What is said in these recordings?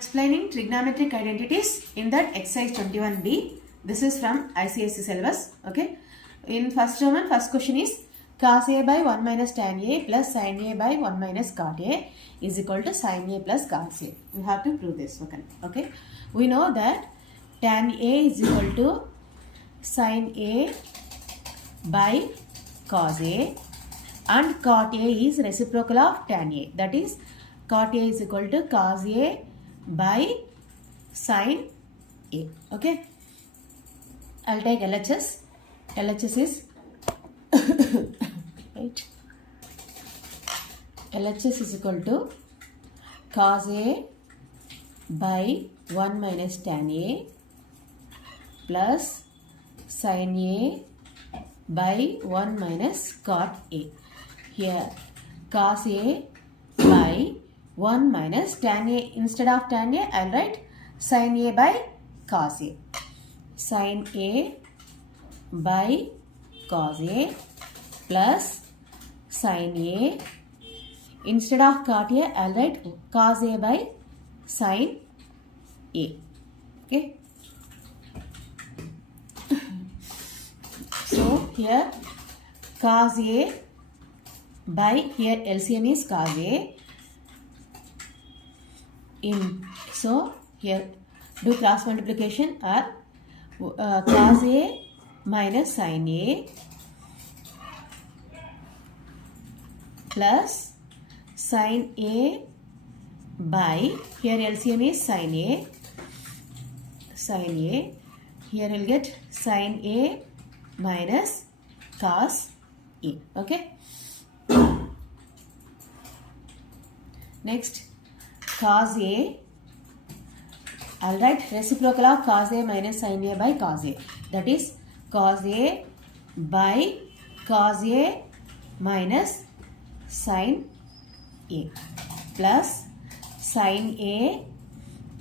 explaining trigonometric identities in that exercise 21b. This is from ICSE syllabus. Okay. In first Roman, first question is cos a by 1 minus tan a plus sin a by 1 minus cot a is equal to sin a plus cos a. We have to prove this. Okay. We know that tan a is equal to sin a by cos a and cot a is reciprocal of tan a. That is cot a is equal to cos a by sin a. Okay. I'll take LHS. LHS is right. LHS is equal to cos a by 1 minus tan a plus sin a by 1 minus cot a. Here cos a by 1 minus tan a, instead of tan a I'll write sin a by cos a. Sin a by cos a plus sin a, instead of cot a I'll write cos a by sin a. Okay. So here cos a by, here LCM is cos a, so here do cross multiplication or cos a minus sin a plus sin a by, here LCM is sin a, here we'll get sin a minus cos a. Okay. Next cos a, I'll write reciprocal of cos a minus sin a by cos a. That is cos a by cos a minus sin a plus sin a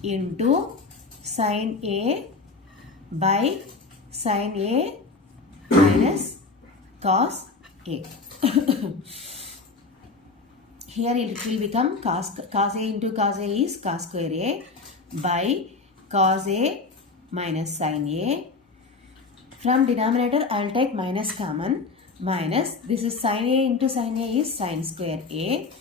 into sin a by sin a minus cos a. Here it will become cos a into cos a is cos square a by cos a minus sin a. From denominator I will take minus common, minus this is sin a into sin a is sin square a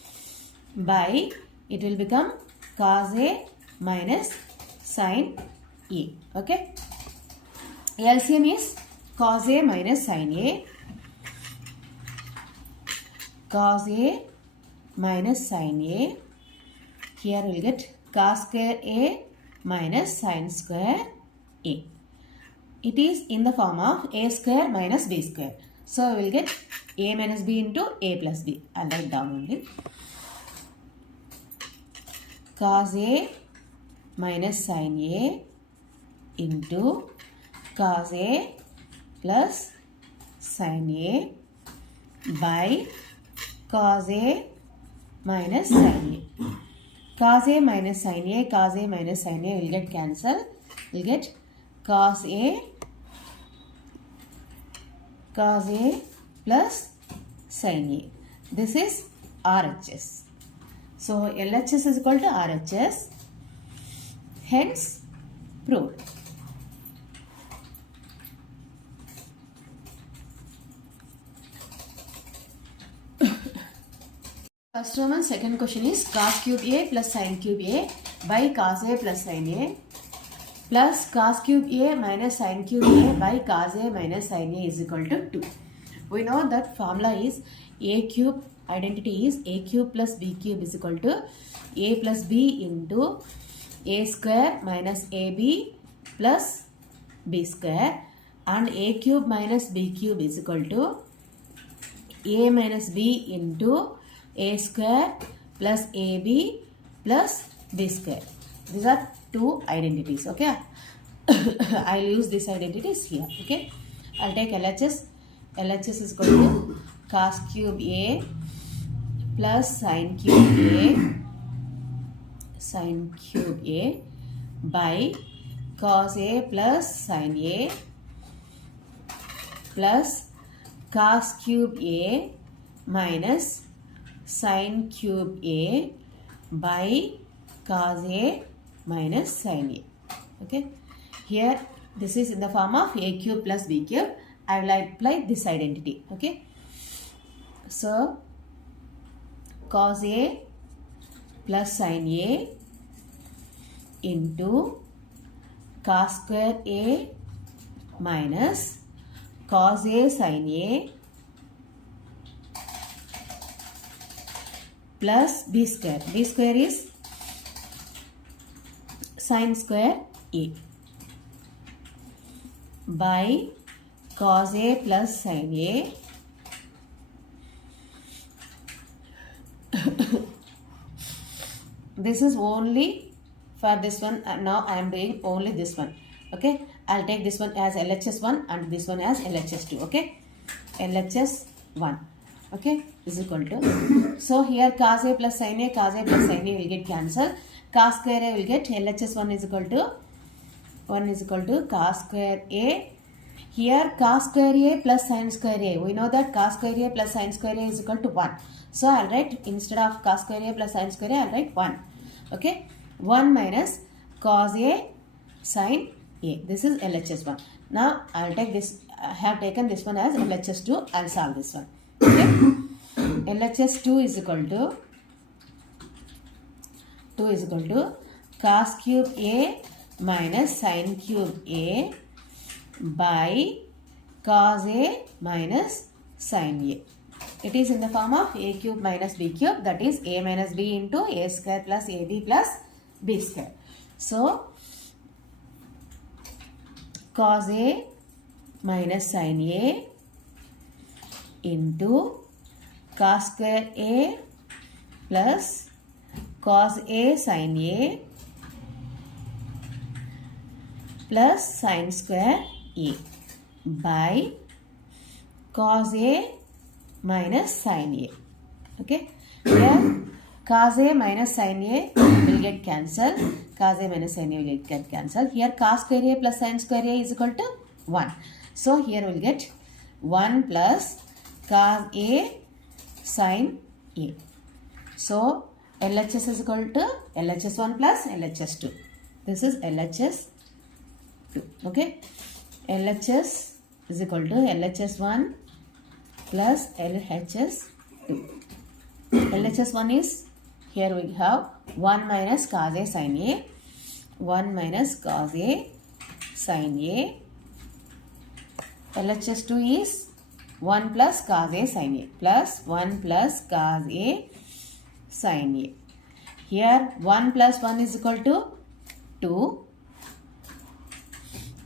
by, it will become cos a minus sin a. Okay. LCM is cos a minus sin a, cos a minus sin a. Here we will get cos square a minus sin square a. It is in the form of a square minus b square. So we will get a minus b into a plus b. I'll write down only. Cos a minus sin a into cos a plus sin a by cos a minus sin a. Cos a minus sin a, cos a minus sin a will get cancelled. We'll get cos a plus sin a. This is RHS. So LHS is equal to RHS. Hence proved. First Roman, second question is cos cube a plus sin cube a by cos a plus sin a plus cos cube a minus sin cube a by cos a minus sin a is equal to 2. We know that formula is a cube, identity is a cube plus b cube is equal to a plus b into a square minus ab plus b square, and a cube minus b cube is equal to a minus b into a square plus ab plus b square. These are two identities. Okay. I'll use these identities here. Okay. I'll take LHS. LHS is equal to cos cube a plus sin cube a by cos a plus sin a plus cos cube a minus sin cube a by cos a minus sin A. Okay, here this is in the form of A cube plus B cube. I will apply this identity. Okay, so cos A plus sin A into cos square A minus cos A sin A plus B square. B square is sin square A by cos A plus sin A this is only for this one. Now I am doing only this one. Okay, I'll take this one as LHS1 and this one as LHS2. Okay, LHS1. Okay, is equal to, so here cos A plus sin A will get cancelled. Cos square A will get LHS1 is equal to 1 is equal to cos square A. Here cos square A plus sin square A. We know that cos square A plus sin square A is equal to 1. So I'll write, instead of cos square A plus sin square A, I'll write 1. Okay, 1 minus cos A sin A. This is LHS1. Now I'll take this, I have taken this one as LHS2. I'll solve this one. Okay, LHS2 is equal to cos cube A minus sin cube A by cos A minus sin A. It is in the form of A cube minus B cube, that is A minus B into A square plus AB plus B square. So cos A minus sin A into cos square A plus cos A sin A plus sin square A by cos A minus sin A. Okay, here cos A minus sin A will get cancelled. Cos A minus sin A will get cancelled. Here cos square A plus sin square A is equal to 1. So here we will get 1 plus cos A sin A. So LHS is equal to LHS1 plus LHS2. This is LHS2. Okay, LHS is equal to LHS1 plus LHS2. LHS1 is, here we have 1 minus cos A sin A, 1 minus cos A sin A. LHS2 is 1 plus cos A sin A plus 1 plus cos A sin A. Here 1 plus 1 is equal to 2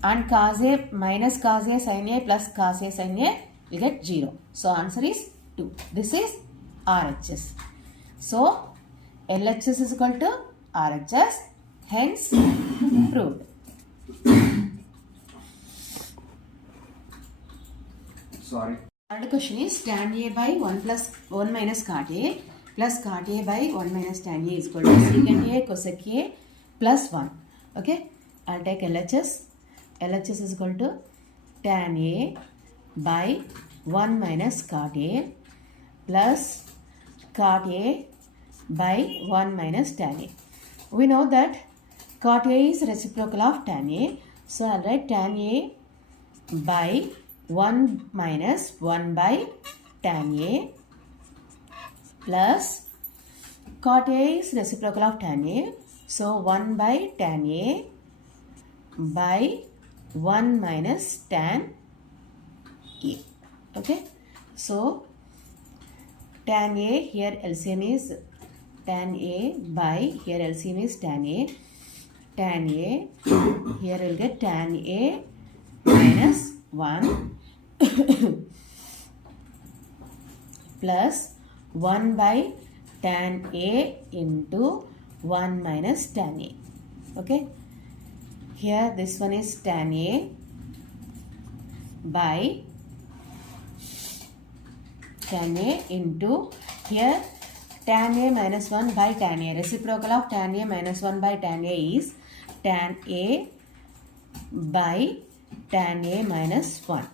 and cos A minus cos A sin A plus cos A sin A will get 0. So answer is 2. This is RHS. So LHS is equal to RHS, hence proved. Sorry. Third question is tan A by 1 minus cot A plus cot A by 1 minus tan A is equal to secant A cosec A plus 1. Okay, I'll take LHS. LHS is equal to tan A by 1 minus cot A plus cot A by 1 minus tan A. We know that cot A is reciprocal of tan A. So I'll write tan A by 1 minus 1 by tan A plus cot A is reciprocal of tan A. So 1 by tan A by 1 minus tan A. Okay. So tan A, here LCM is tan A by, here LCM is tan A. Tan A, here we'll get tan A minus 1 plus 1 by tan A into 1 minus tan A. Okay. Here this one is tan A by tan A into, here tan A minus 1 by tan A. Reciprocal of tan A minus 1 by tan A is tan A by tan A minus 1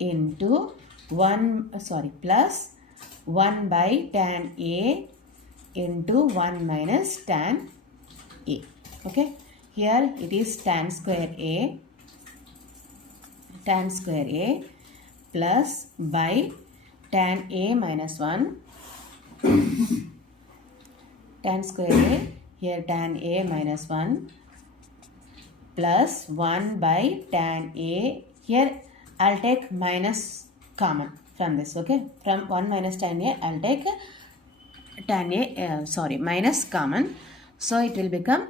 into plus 1 by tan A into 1 minus tan A. Okay, here it is tan square A plus by tan A minus 1, tan square A, here tan A minus 1 plus 1 by tan A, here I'll take minus common from this, okay, from 1 minus tan A I'll take tan A, minus common, so it will become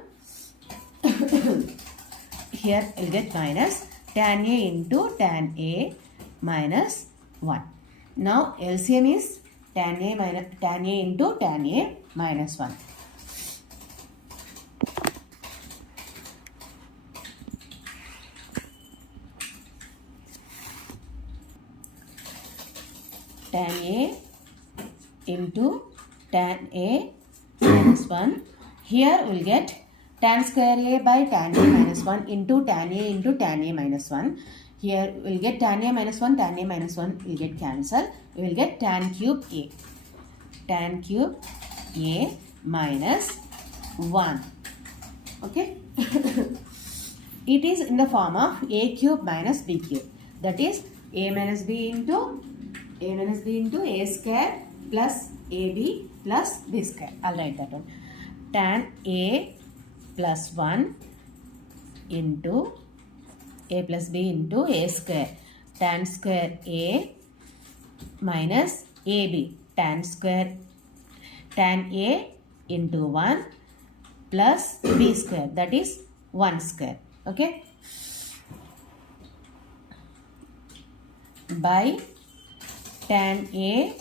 here we'll get minus tan A into tan A minus 1. Now LCM is tan A into tan A minus 1. Tan A into tan A minus 1. Here we will get tan square A by tan A minus 1 into tan A into tan A minus 1. Here we will get tan A minus 1, tan A minus 1 will get cancelled. We will get tan cube A. Tan cube A minus 1. Okay. It is in the form of A cube minus B cube. That is A minus B into A square plus AB plus B square. I'll write that one. Tan A plus 1 into A plus B into A square. Tan square A minus AB. Tan A into 1 plus B square. That is 1 square. Okay. By tan A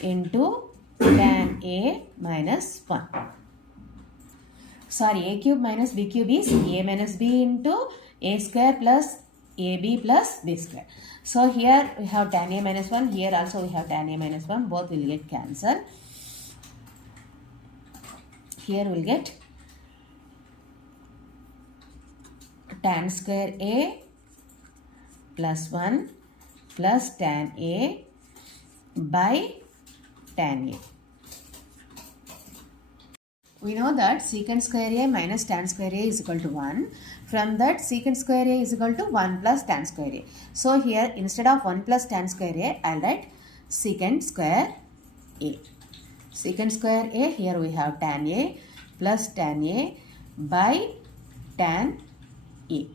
into tan A minus 1. Sorry, A cube minus B cube is A minus B into A square plus AB plus B square. So here we have tan A minus 1, here also we have tan A minus 1, both will get cancelled. Here we will get tan square A plus 1 plus tan A by tan A. We know that secant square A minus tan square A is equal to 1. From that secant square A is equal to 1 plus tan square A. So here instead of 1 plus tan square A, I'll write secant square A. Secant square A, here we have tan A plus tan A by tan A.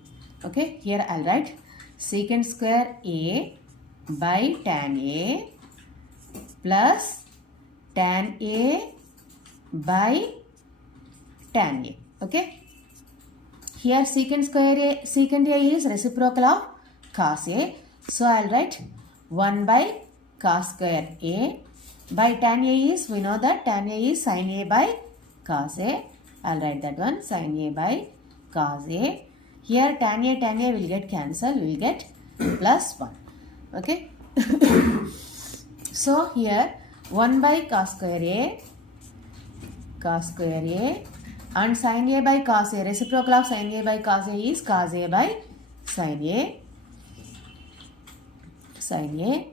Okay, here I'll write secant square A by tan A plus tan A by tan A. Okay, here secant A is reciprocal of cos A, so I'll write 1 by cos square A by tan A is, we know that tan A is sin A by cos A. I'll write that one, sin A by cos A. Here tan A will get cancelled, we will get plus 1. Okay. So here 1 by cos square A and sin A by cos A, reciprocal of sin A by cos A is cos A by sin A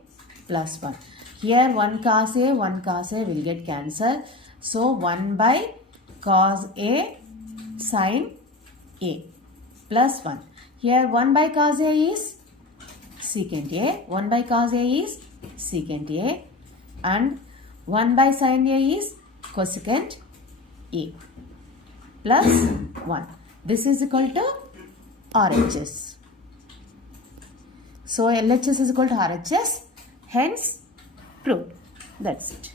plus 1. Here 1 cos A will get cancelled. So 1 by cos A sin A plus 1. Here 1 by cos A is secant A, 1 by cos A is secant A, and 1 by sin A is cosecant A plus 1. This is equal to RHS. So LHS is equal to RHS, hence proved. That's it.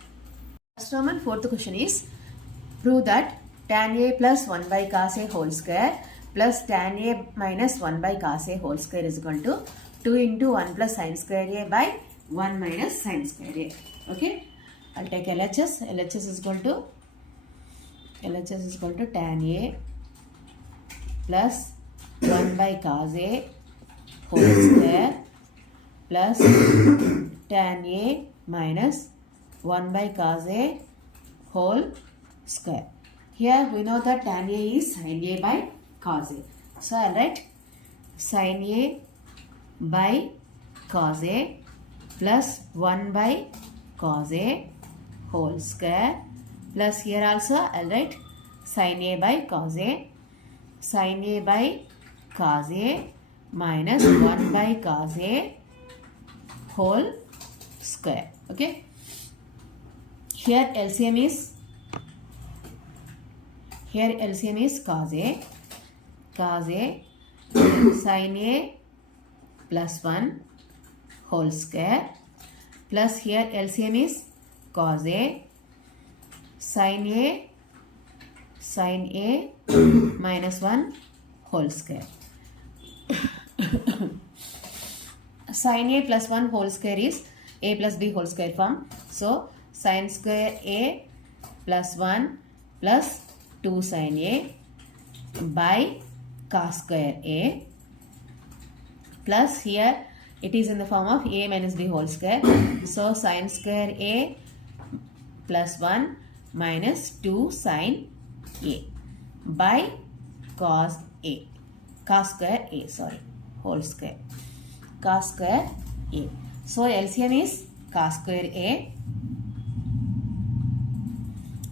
First term and fourth question is prove that tan A plus 1 by cos A whole square plus tan A minus 1 by cos A whole square is equal to 2 into 1 plus sin square A by 1 minus sin square A. Okay, I'll take LHS. LHS is equal to tan A plus 1 by cos A whole square plus tan A minus 1 by cos A whole square. Here we know that tan A is sin A by cos A. So I'll write sin A by cos A plus 1 by cos A whole square plus here also I'll write sin A by cos A, sin A by cos A minus 1 by cos A whole square. Okay. Here LCM is cos A sin A plus 1 whole square plus here LCM is cos A sin A minus 1 whole square. Sin A plus 1 whole square is A plus B whole square form. So sin square A plus 1 plus 2 sin A by cos square A plus here it is in the form of A minus B whole square. So sin square A plus 1 minus 2 sin A by cos square A whole square, cos square A. So LCM is cos square A.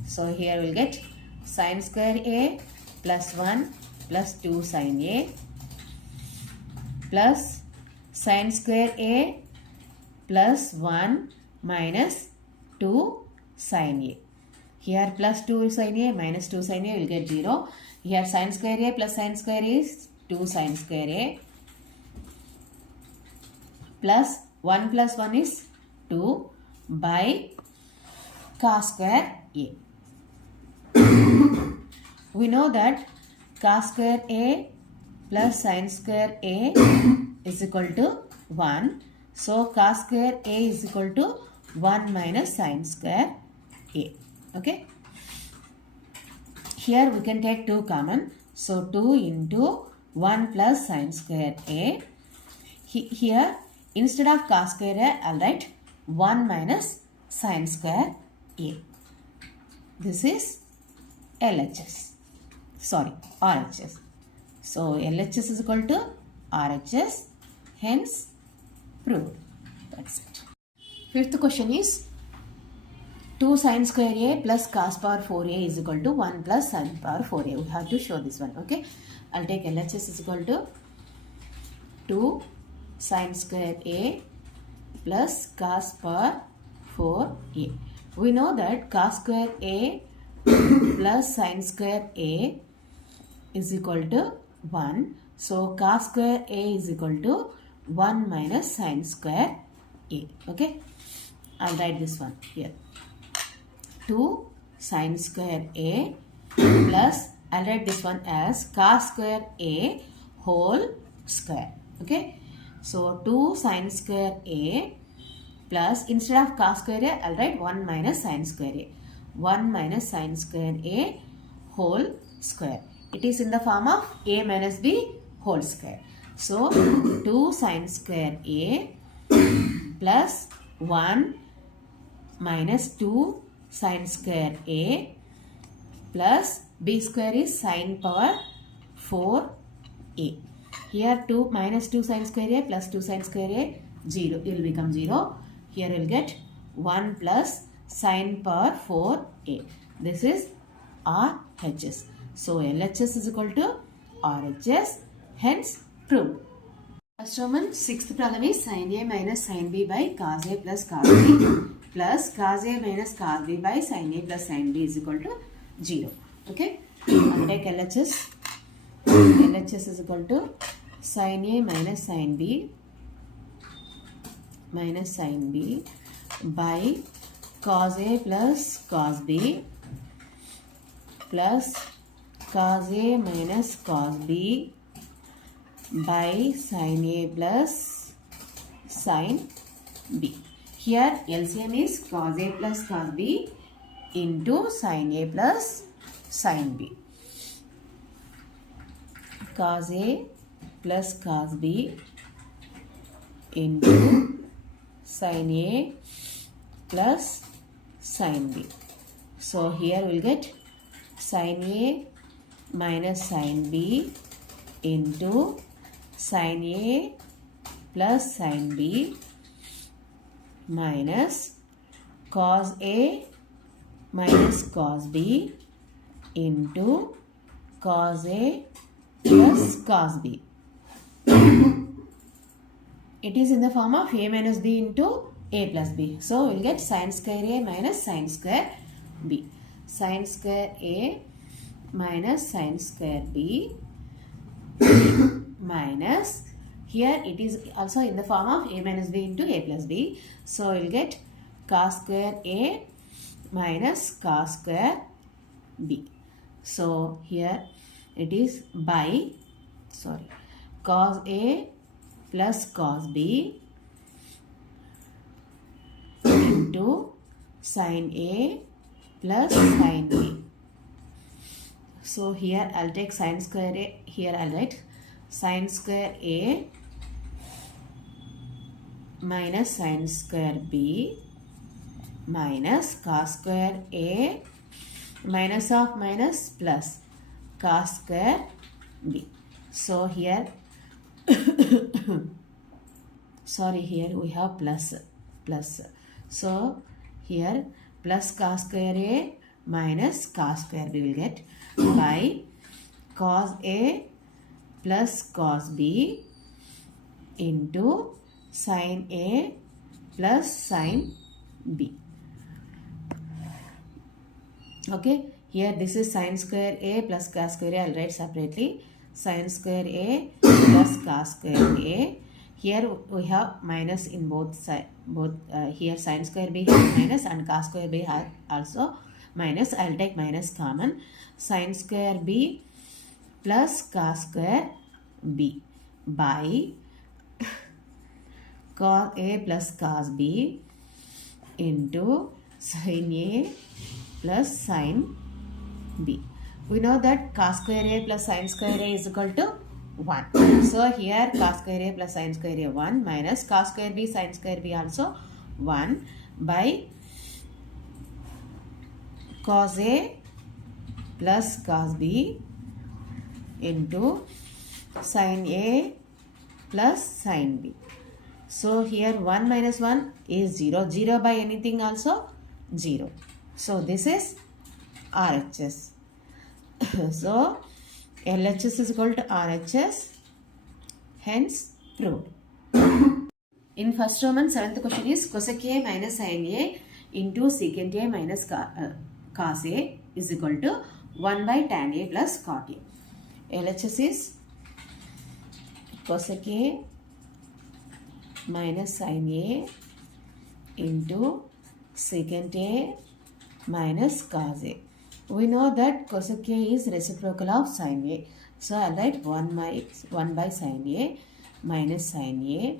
So here we will get sin square A plus 1 plus 2 sin A plus sin square A plus 1 minus 2 sin A. Here plus 2 sin A minus 2 sin A will get 0. Here sin square A plus sin square A is 2 sin square A plus 1 plus 1 is 2 by cos square A. We know that cos square A plus sin square A is equal to 1. So cos square A is equal to 1 minus sin square A. Okay. Here we can take 2 common. So 2 into 1 plus sin square A. Here instead of cos square A, I'll write 1 minus sin square A. This is LHS. RHS. So LHS is equal to RHS. Hence proved. That's it. Fifth question is 2 sin square A plus cos power 4A is equal to 1 plus sin power 4A. We have to show this one. Okay. I'll take LHS is equal to 2 sin square A plus cos power 4A. We know that cos square A plus sin square A is equal to 1. So cos square A is equal to 1 minus sin square A. Okay. I'll write this one here. 2 sin square A plus I'll write this one as cos square A whole square. Okay. So 2 sin square A plus instead of cos square A, I'll write 1 minus sin square A. 1 minus sin square A whole square. It is in the form of A minus B whole square. So 2 sin square A plus 1 minus 2 sin square A plus B square is sin power 4A. Here 2 minus 2 sin square A plus 2 sin square A 0. It will become 0. Here we will get 1 plus sin power 4A. This is RHS. So LHS is equal to RHS. Hence proved. First one, sixth problem is sin A minus sin B by cos A plus cos B plus cos A minus cos B by sin A plus sin B is equal to 0. Okay. I'll take LHS. LHS is equal to sin A minus sin B by cos A plus cos B plus cos A minus cos B by sin A plus sin B. Here LCM is cos A plus cos B into sin A plus sin B. Cos A plus cos B into sin A plus sin B. So here we'll get sin A minus sin B into sin A plus sin B minus cos A minus cos B into cos A plus cos B. It is in the form of A minus B into A plus B. So we'll get sin square A minus sin square B. Sin square A minus sin square B minus, here it is also in the form of A minus B into A plus B. So we'll get cos square A minus cos square B. So here it is by, cos A plus cos B into sin A plus sin B. So here I'll take sin square A, here I'll write sin square A minus sin square B minus cos square A minus of minus plus cos square B. So here here we have plus. So here plus cos square A minus cos square B will get by cos A plus cos B into sin A plus sin B. Okay, here this is sin square A plus cos square A. I'll write separately. Sin square A plus cos square A. Here we have minus in both sides. Here sin square B has minus and cos square B has also minus. I'll take minus common. Sin square B plus cos square B by cos A plus cos B into sin A plus sin B. We know that cos square A plus sin square A is equal to 1. So here cos square A plus sin square A 1 minus cos square B sin square B also 1 by cos A plus cos B into sin A plus sin B. So here 1 minus 1 is 0. 0 by anything also 0. So this is RHS. So LHS is equal to RHS. Hence proved. In first Roman 7th question is cosec A minus sin A into secant A minus cos A is equal to 1 by tan A plus cot A. LHS is cosec A minus sin A into secant A minus cos A. We know that cosec A is reciprocal of sin A. So I'll write 1 by sin A minus sin A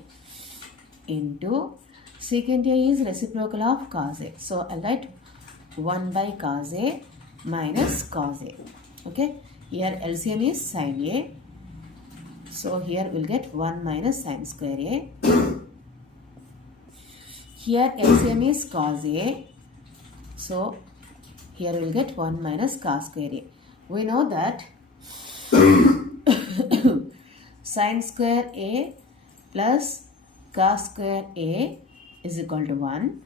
into secant A is reciprocal of cos A. So I'll write 1 by cos A minus cos A. Okay. Here LCM is sin A. So here we'll get 1 minus sin square A. Here LCM is cos A. So here we'll get 1 minus cos square A. We know that sin square A plus cos square A is equal to 1.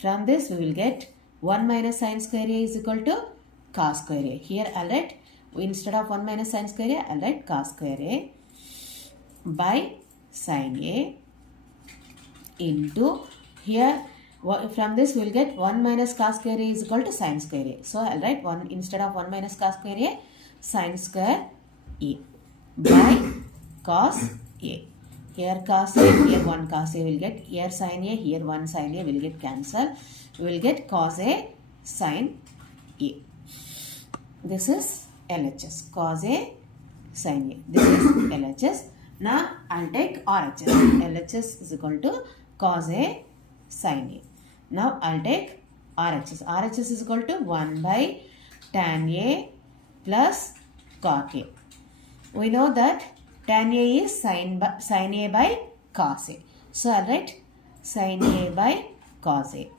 From this we will get 1 minus sin square A is equal to cos square A. Here I'll write, instead of 1 minus sin square A, I'll write cos square A by sin A into, here from this we will get 1 minus cos square A is equal to sin square A. So I'll write 1 instead of 1 minus cos square A, sin square A by cos A. Here cos A, here 1 cos A will get, here sin A, here 1 sin A will get cancelled. We will get cos A sin A. This is LHS, cos A sin A. This is LHS. Now I'll take RHS. LHS is equal to cos A sin A. Now I'll take RHS. RHS is equal to 1 by tan A plus cot A. We know that tan A is sin A by cos A. So I'll write sin A by cos A.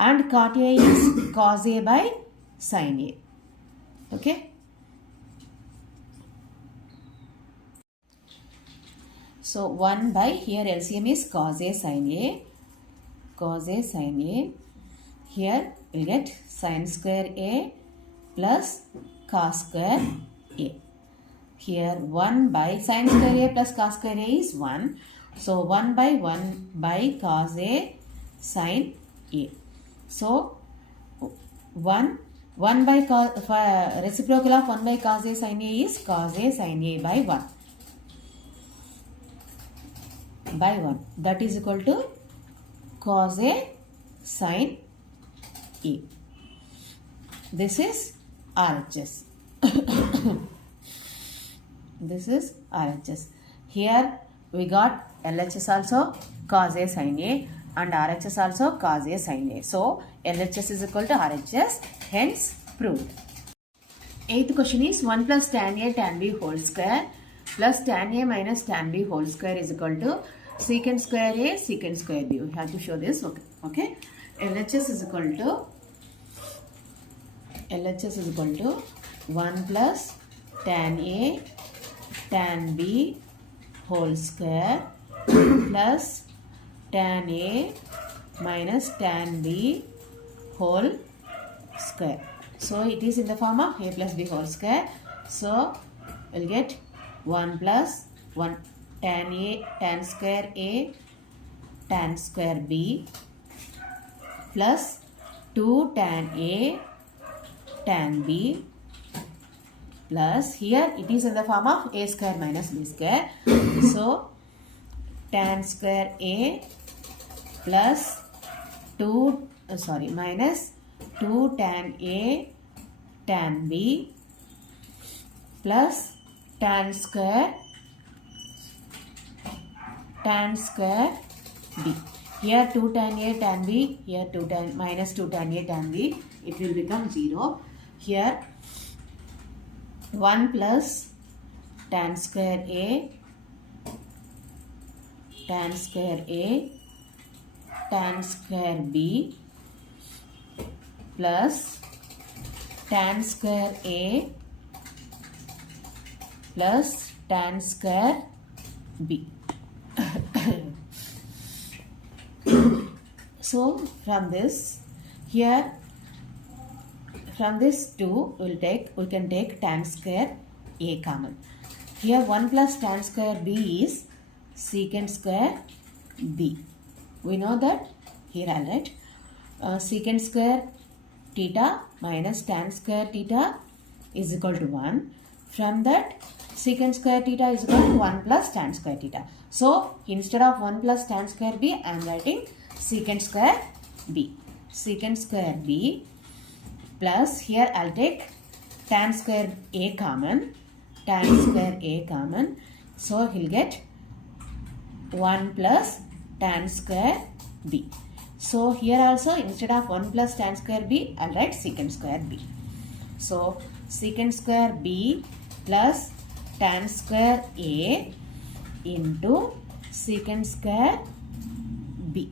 And cot A is cos A by sin A. Okay. So 1 by, here LCM is cos A sin A. Cos A sin A. Here we'll get sin square A plus cos square a. Here 1 by sin square a plus cos square a is 1. So 1 by cos a sin a. So 1 by cos, reciprocal of 1 by cos a sin a is cos a sin a by 1. By 1. That is equal to cos a sin a. This is RHS. This is RHS. Here we got LHS also cos a sin a and RHS also cos a sin a. So LHS is equal to RHS, hence proved. Eighth question is 1 plus tan a tan b whole square plus tan a minus tan b whole square is equal to secant square a secant square b. We have to show this. Okay. LHS is equal to 1 plus tan a tan b whole square plus tan a minus tan b whole square. So it is in the form of a plus b whole square. So we'll get 1 plus 1 tan a tan square a tan square b plus 2 tan a tan b plus, here it is in the form of a square minus b square. So tan square a plus minus 2 tan a tan b plus tan square b. Here 2 tan a tan b, here minus 2 tan a tan b, it will become 0. Here 1 plus tan square a tan square b plus tan square a plus tan square b. So from this, here from this 2 we can take tan square a common. Here 1 plus tan square b is secant square b. We know that. Here I'll write secant square theta minus tan square theta is equal to 1. From that, secant square theta is equal to 1 plus tan square theta. So instead of 1 plus tan square b, I am writing secant square b. Secant square b plus, here I'll take tan square a common. Tan square a common. So he'll get 1 plus tan square b. So here also, instead of 1 plus tan square b, I'll write secant square b. So secant square b plus tan square a into secant square b.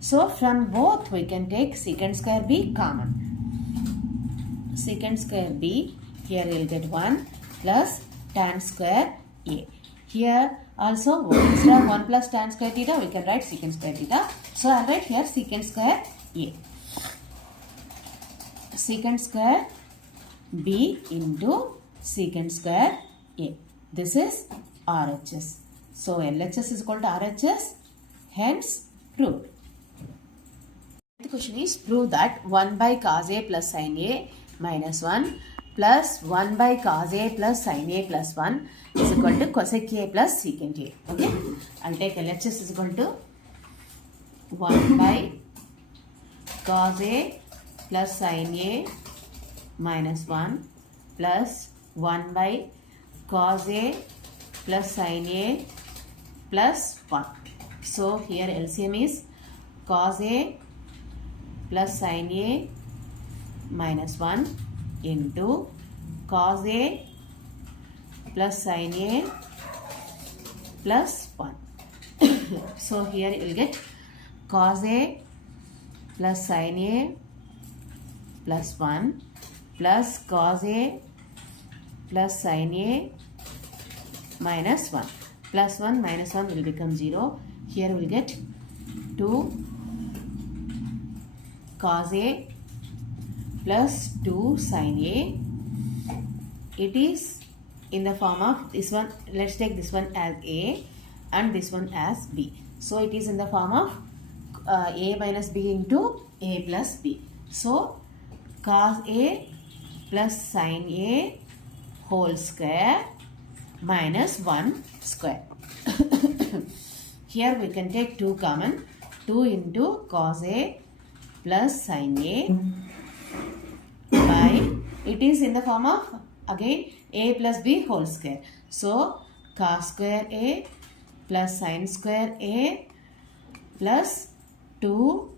So from both we can take secant square b common. Secant square b, here we'll get 1 plus tan square a. Here also, instead of 1 plus tan square theta, we can write secant square theta. So I'll write here secant square a. Secant square b into secant square a. This is RHS. So LHS is equal to RHS, hence proved. The question is, prove that 1 by cos a plus sin a minus 1 plus 1 by cos a plus sin a plus 1 is equal to cosec a plus secant a. Okay, I'll take LHS is equal to 1 by cos a plus sin a minus 1 plus 1 by cos a plus sin a plus 1. So here LCM is cos a plus sin a minus 1 into cos a plus sin a plus 1. So here you will get cos a plus sin a plus 1 plus cos a plus sin a minus 1. Plus 1 minus 1 will become 0. Here we will get 2 cos a plus 2 sin a it is in the form of this one. Let's take this one as A and this one as B. So it is in the form of A minus B into A plus B. So cos A plus sin A whole square minus 1 square. Here we can take 2 common. 2 into cos A plus sin A by, it is in the form of again A plus B whole square. So cos square A plus sin square A plus 2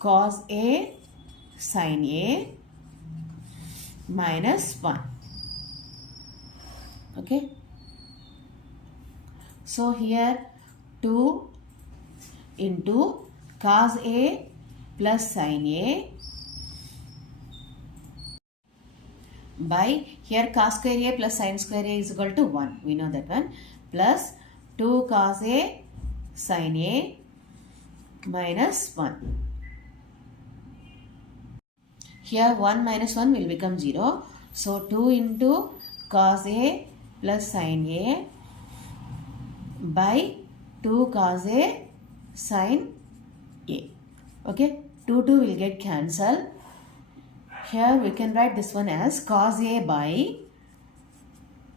cos A sin A minus 1. Okay. So here 2 into cos A plus sin A by, here cos square A plus sin square A is equal to 1. We know that one. Plus 2 cos A sin A minus 1. Here 1 minus 1 will become 0. So 2 into cos A plus sin A by 2 cos A sin A. Okay. 2 will get cancelled. Here we can write this one as cos A by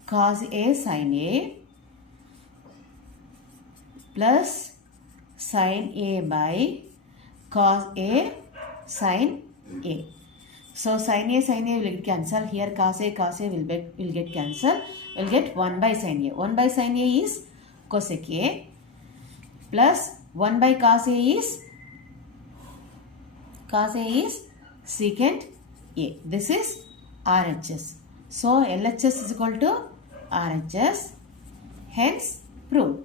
cos A sin A plus sin A by cos A sin A. So sin A will get cancelled. Here cos A will get cancelled. We'll get 1 by sin A. 1 by sin A is cosec A plus 1 by cos A is secant A. This is RHS. So LHS is equal to RHS. Hence proved.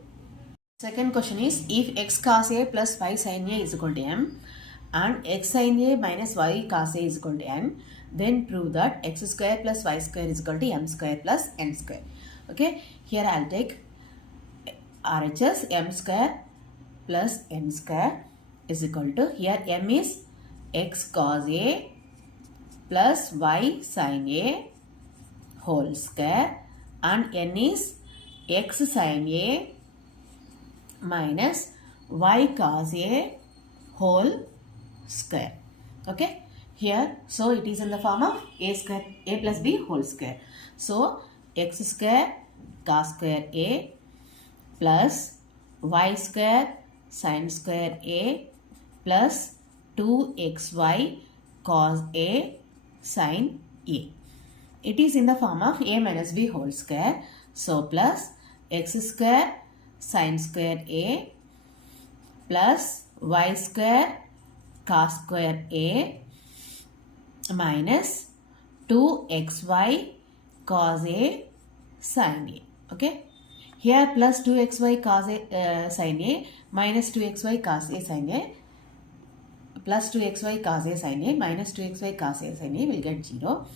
Second question is, if x cos A plus y sin A is equal to m and x sin A minus y cos A is equal to n, then prove that x square plus y square is equal to m square plus n square. Okay. Here I'll take RHS. M square plus n square is equal to, here m is x cos A plus y sin A whole square and n is x sin A minus y cos A whole square. Okay. Here, so it is in the form of A plus B whole square. So x square cos square A plus y square sin square A plus 2xy cos A sin A. It is in the form of A minus B whole square. So plus x square sin square A plus y square cos square A minus 2xy cos A sin A. Okay. Here plus 2xy cos A sin A minus 2xy cos A sin A plus 2xy cos A sin A minus 2xy cos A sin A will get 0.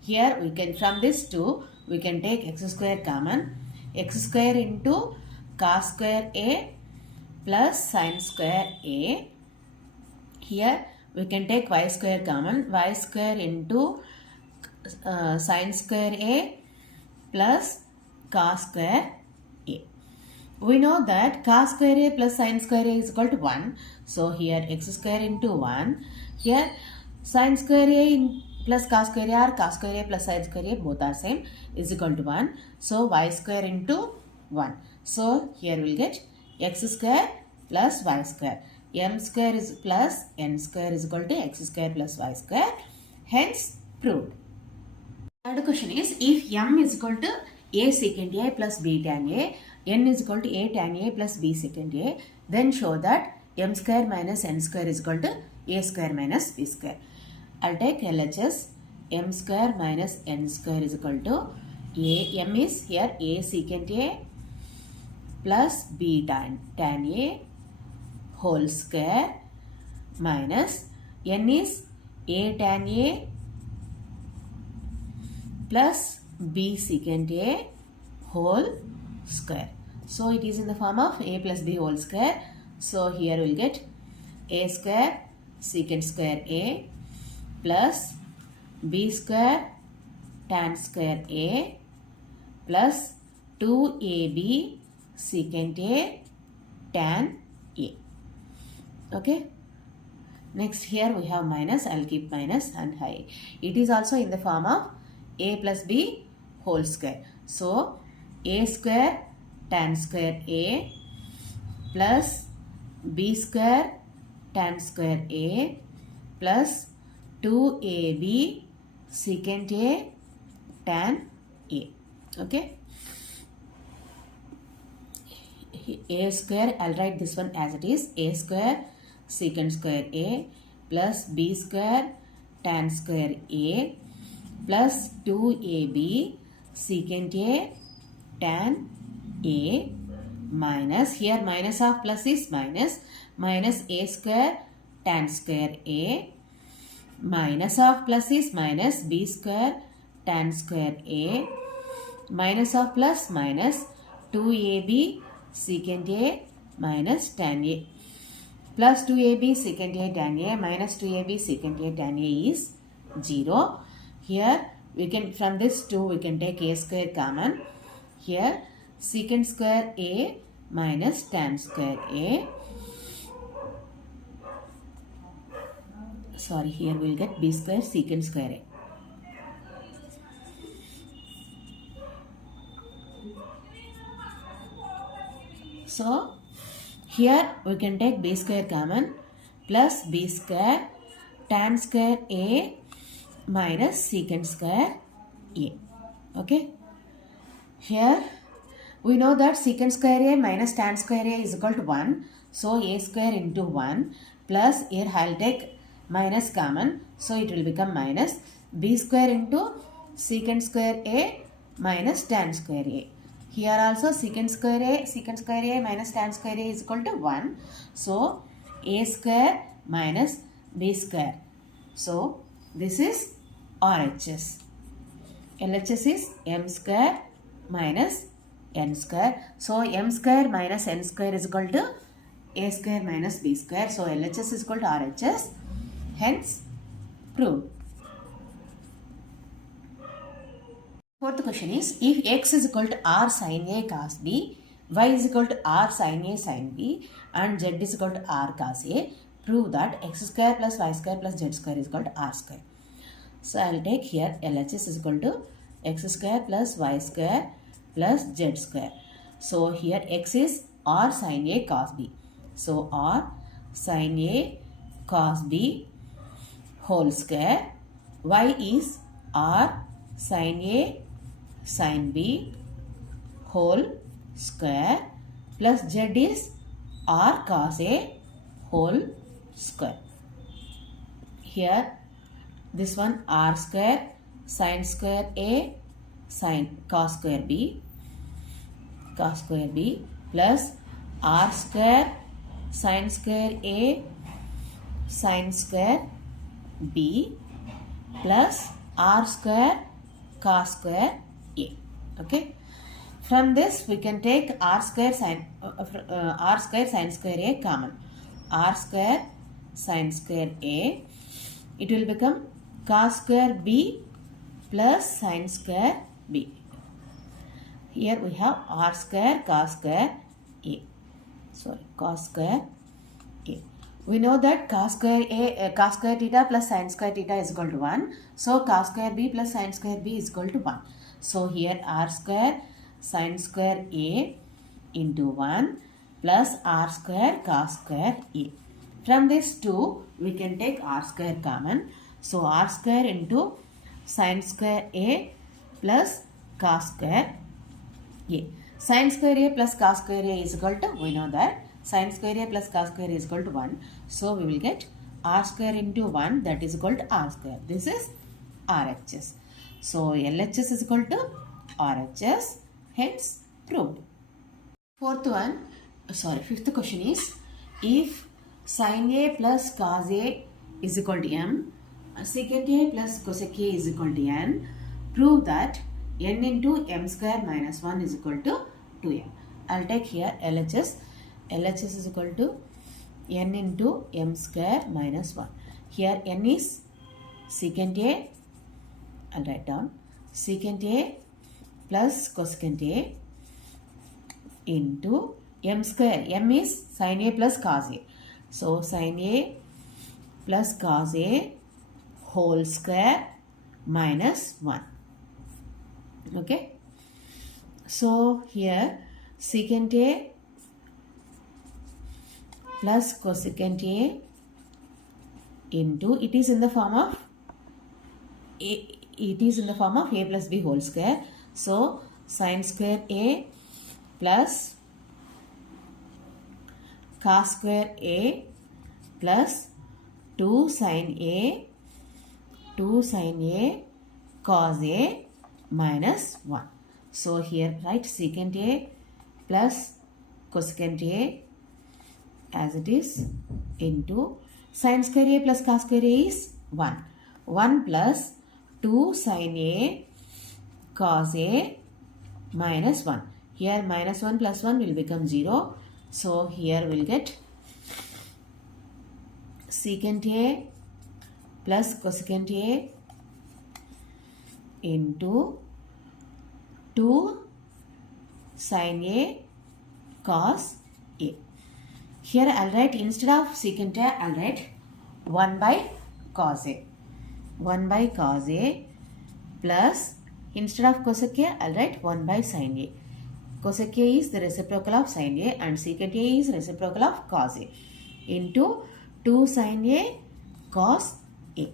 Here we can, from this 2 we can take x square common. X square into cos square A plus sin square A. Here we can take y square common. Y square into sin square A plus cos square A. We know that cos square A plus sin square A is equal to 1. So here x square into 1. Here sin square A plus cos square A or cos square A plus sin square A both are same is equal to 1. So y square into 1. So here we'll get x square plus y square. M square is plus n square is equal to x square plus y square. Hence proved. Third question is, if m is equal to a secant A plus b tan A, n is equal to a tan A plus b secant A, then show that m square minus n square is equal to a square minus b square. I'll take LHS. M square minus n square is equal to a, m is here a secant A plus b tan A whole square minus n is a tan A plus b secant A whole square. So it is in the form of a plus b whole square. So here we'll get a square secant square A plus b square tan square A plus 2ab secant A tan A. Okay. Next here we have minus. I'll keep minus and high. It is also in the form of a plus b whole square. So a square tan square A plus b square tan square A plus 2ab secant A tan A. Okay. A square, I'll write this one as it is. A square secant square A plus b square tan square A plus 2ab secant A tan A minus, here minus of plus is minus, minus a square tan square A minus of plus is minus b square tan square A minus of plus minus 2ab secant A minus tan A plus 2ab secant A tan A minus 2ab secant A tan A is 0. Here we can, from this 2 we can take a square common. Here secant square A minus tan square A. Sorry, here we'll get b square secant square A. So here we can take b square common plus b square tan square A minus secant square A. Okay. Here we know that secant square A minus tan square A is equal to 1. So a square into 1 plus, here I'll take minus common. So it will become minus b square into secant square A minus tan square A. Here also secant square A minus tan square A is equal to 1. So a square minus b square. So this is RHS. LHS is m square minus n square. So m square minus n square is equal to a square minus b square. So LHS is equal to RHS. Hence proved. Fourth question is, if x is equal to r sin A cos B, y is equal to r sin A sin B, and z is equal to r cos A, prove that x square plus y square plus z square is equal to r square. So I'll take here LHS is equal to x square plus y square plus z square. So here x is r sin A cos B. So r sin A cos B whole square, y is r sin A sin B whole square plus z is r cos A whole square. Here this one r square sin square A sin cos square B plus r square sin square A sin square B plus r square cos square A. Okay. From this we can take r square sin square A common. R square sin square A, it will become cos square B plus sin square B. Here we have r square cos square A. Sorry, cos square A. We know that cos square theta plus sin square theta is equal to 1. So cos square B plus sin square B is equal to 1. So here r square sin square A into 1 plus r square cos square A. From this 2 we can take r square common. So r square into sin square A plus cos square A. Sin square A plus cos square A is equal to, we know that sin square A plus cos square A is equal to 1. So we will get r square into 1, that is equal to r square. This is RHS. So LHS is equal to RHS. Hence proved. Fifth question is, if sin A plus cos A is equal to m, secant A plus cosec A is equal to n, prove that n into m square minus 1 is equal to 2m. I'll take here LHS. LHS is equal to n into m square minus 1. Here n is secant A. I'll write down secant A plus cosecant A into m square. M is sin A plus cos A. So sin A plus cos A whole square minus 1. Okay. So here secant A plus cosecant A into, it is in the form of A plus B whole square. So sin square A plus cos square A plus 2 sin A cos A minus 1. So here write secant A plus cosecant A as it is into sin square A plus cos square A is 1. 1 plus 2 sin A cos A minus 1. Here minus 1 plus 1 will become 0. So here we'll get secant A plus cosecant A into 2 sin A cos A. Here I'll write, instead of secant A, I'll write 1 by cos A. 1 by cos A plus, instead of cosec A, I'll write 1 by sin A. Cosec A is the reciprocal of sin A and secant A is reciprocal of cos A into 2 sin A cos A.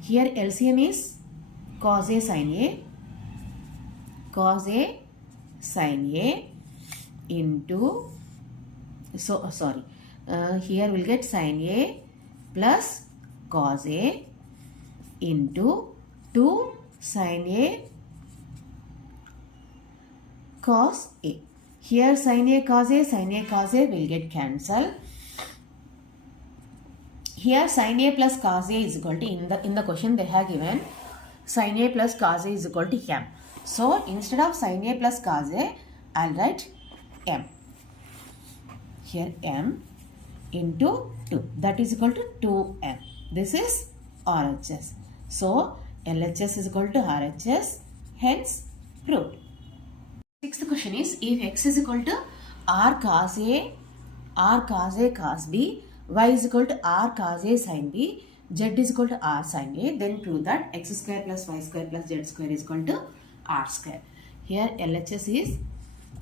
Here LCM is cos A sin A sin A into, here we'll get sin A plus cos A into 2 sin A cos A. Here sin A cos A will get cancelled. Here sin A plus cos A is equal to, in the question they have given sin A plus cos A is equal to m. So instead of sin A plus cos A, I'll write m. Here m into 2, that is equal to 2m. This is RHS. So LHS is equal to RHS, hence proved. Sixth question is, if x is equal to r cos A cos B, y is equal to r cos A sin B, z is equal to r sin A, then prove that x square plus y square plus z square is equal to r square. Here LHS is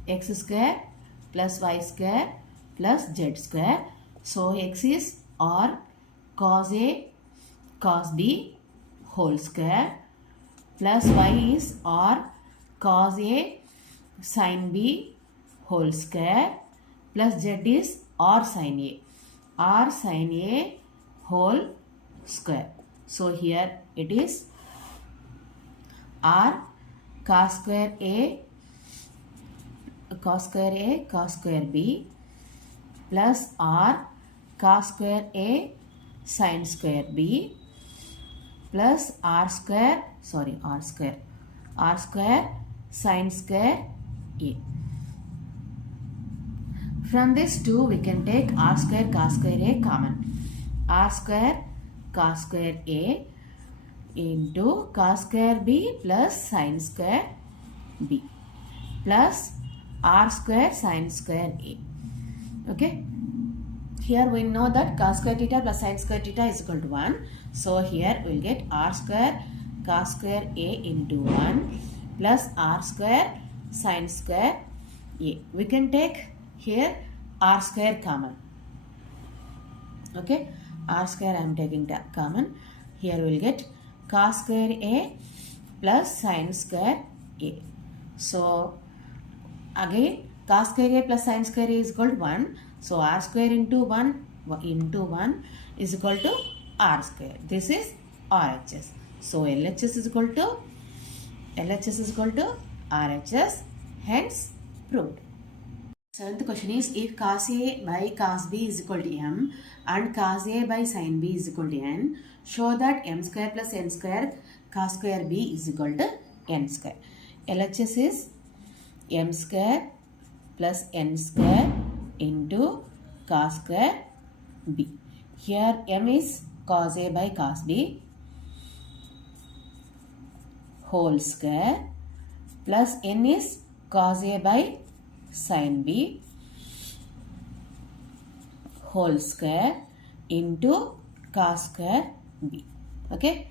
x square plus y square plus z square. So x is r cos A cos B whole square plus y is r cos A sin B whole square plus z is r sin A whole square. So here it is r cos square A cos square B plus r cos square A sin square B plus r square sin square A. From this 2 we can take r square cos square A common. R square cos square A into cos square B plus sin square B plus r square sin square A. Okay. Here we know that cos square theta plus sin square theta is equal to 1. So here we will get r square cos square A into 1 plus r square sin square A. We can take here r square common. Okay. R square I am taking common. Here we will get cos square A plus sin square A. So again cos square A plus sin square A is equal to 1. So r square into 1 is equal to r square. This is RHS. So LHS is equal to RHS, hence proved. Seventh question is, if cos A by cos B is equal to m and cos A by sin B is equal to n, show that m square plus n square cos square B is equal to n square. LHS is m square plus n square into cos square B. Here m is cos A by cos B whole square plus n is cos A by sin B whole square into cos square B. Okay.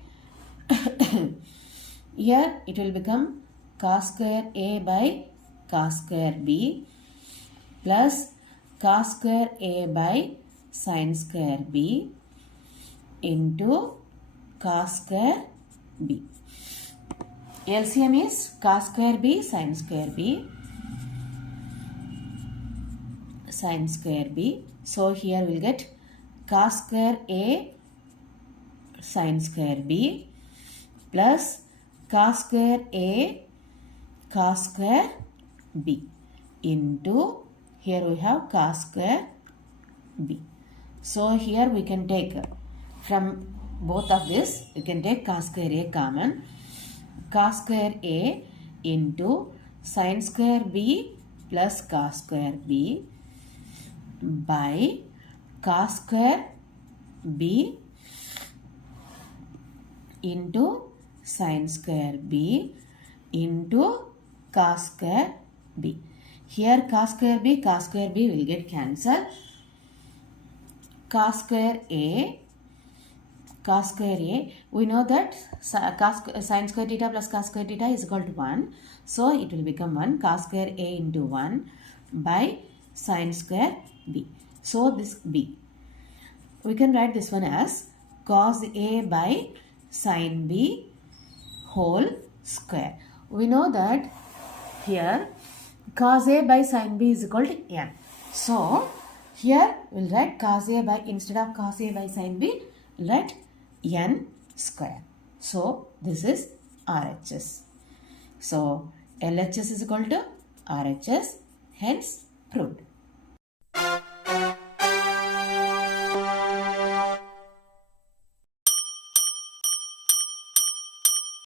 Here it will become cos square A by cos square B plus cos square A by sin square B into cos square B. LCM is cos square B sin square B sin square B. So here we'll get cos square A sin square B plus cos square A cos square B into, here we have cos square B. So here we can take from both of this, we can take cos square A common. Cos square A into sin square B plus cos square B by cos square B into sin square B into cos square B. Here cos square B will get cancelled. Cos square A, we know that sin square theta plus cos square theta is equal to 1. So it will become 1 cos square A into 1 by sin square B. So this B, we can write this one as cos A by sin B whole square. We know that here cos A by sin B is equal to n. So here we'll write cos A by, instead of cos A by sin B, we'll write n square. So this is RHS. So LHS is equal to RHS, hence proved.